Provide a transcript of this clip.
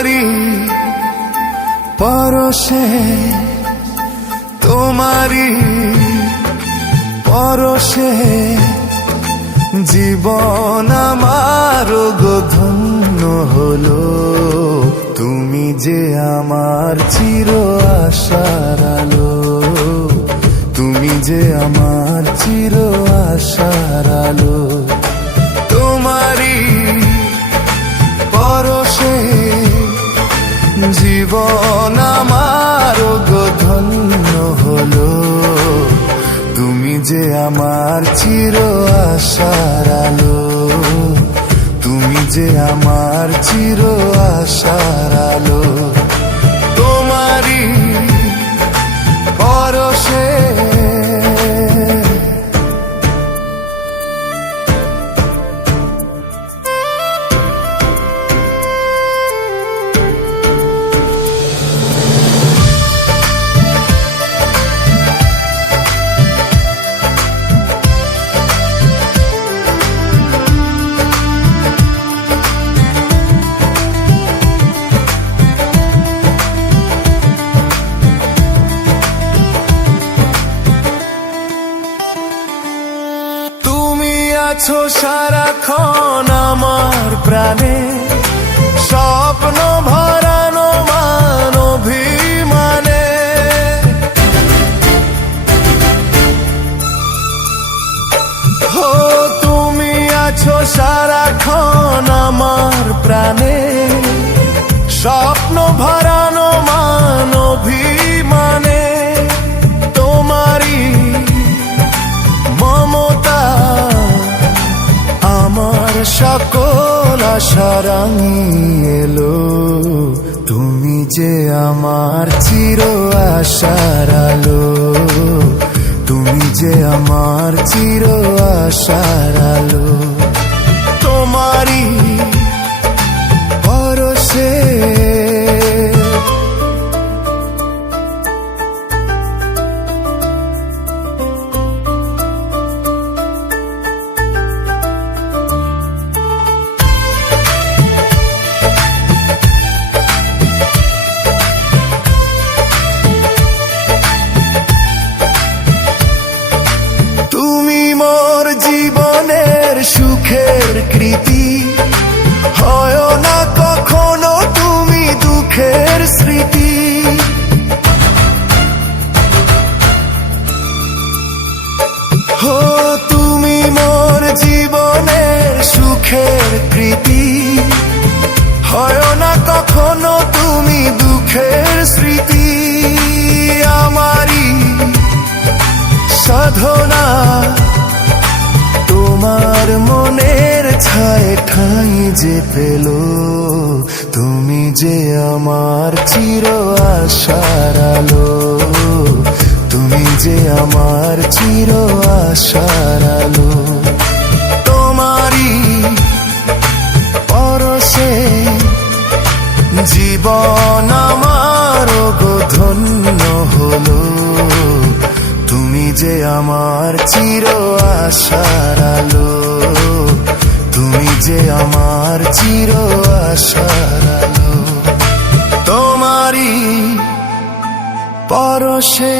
তোমারি পরশে, তোমারি পরশে জীবন আমার গো ধন্য হলো। তুমি যে আমার চির আশার আলো, তুমি যে আমার চির আশার আলো। তোমারি পরশে জীবন আমার গো ধন্য হলো। তুমি যে আমার চির আশার আলো, তুমি যে আমার চির আশার আলো। তোমারি পরশে আছো সারাক্ষণ আমার প্রাণে, স্বপ্ন ভরানো মান অভিমানে। হো তুমি আছো সারাক্ষণ আমার প্রাণে, স্বপ্ন ভরানো মান অভিমানে। তোমারি মমতা আমার সকল আশা রাঙিয়ে এলো। তুমি যে আমার চির আশার আলো, তুমি যে আমার চির আশার আলো। তোমারি পরশে জীবনের সুখের কৃতি, হয় না কখনো তুমি দুঃখের স্মৃতি। হো তুমি মোর জীবনের সুখের কৃতি, হয় না কখনো তুমি দুঃখের স্মৃতি। আমারি সাধনা তোমার মনের ছায় ঠাঁই যে পেল। তুমি যে আমার চির আশার আলো, তুমি যে আমার চির আশার আলো। তোমারি পরশে জীবন আমার গো ধন্য হলো। তুমি যে আমার চির আশার আলো, তুমি যে আমার চির আশার আলো। তোমারি পরশে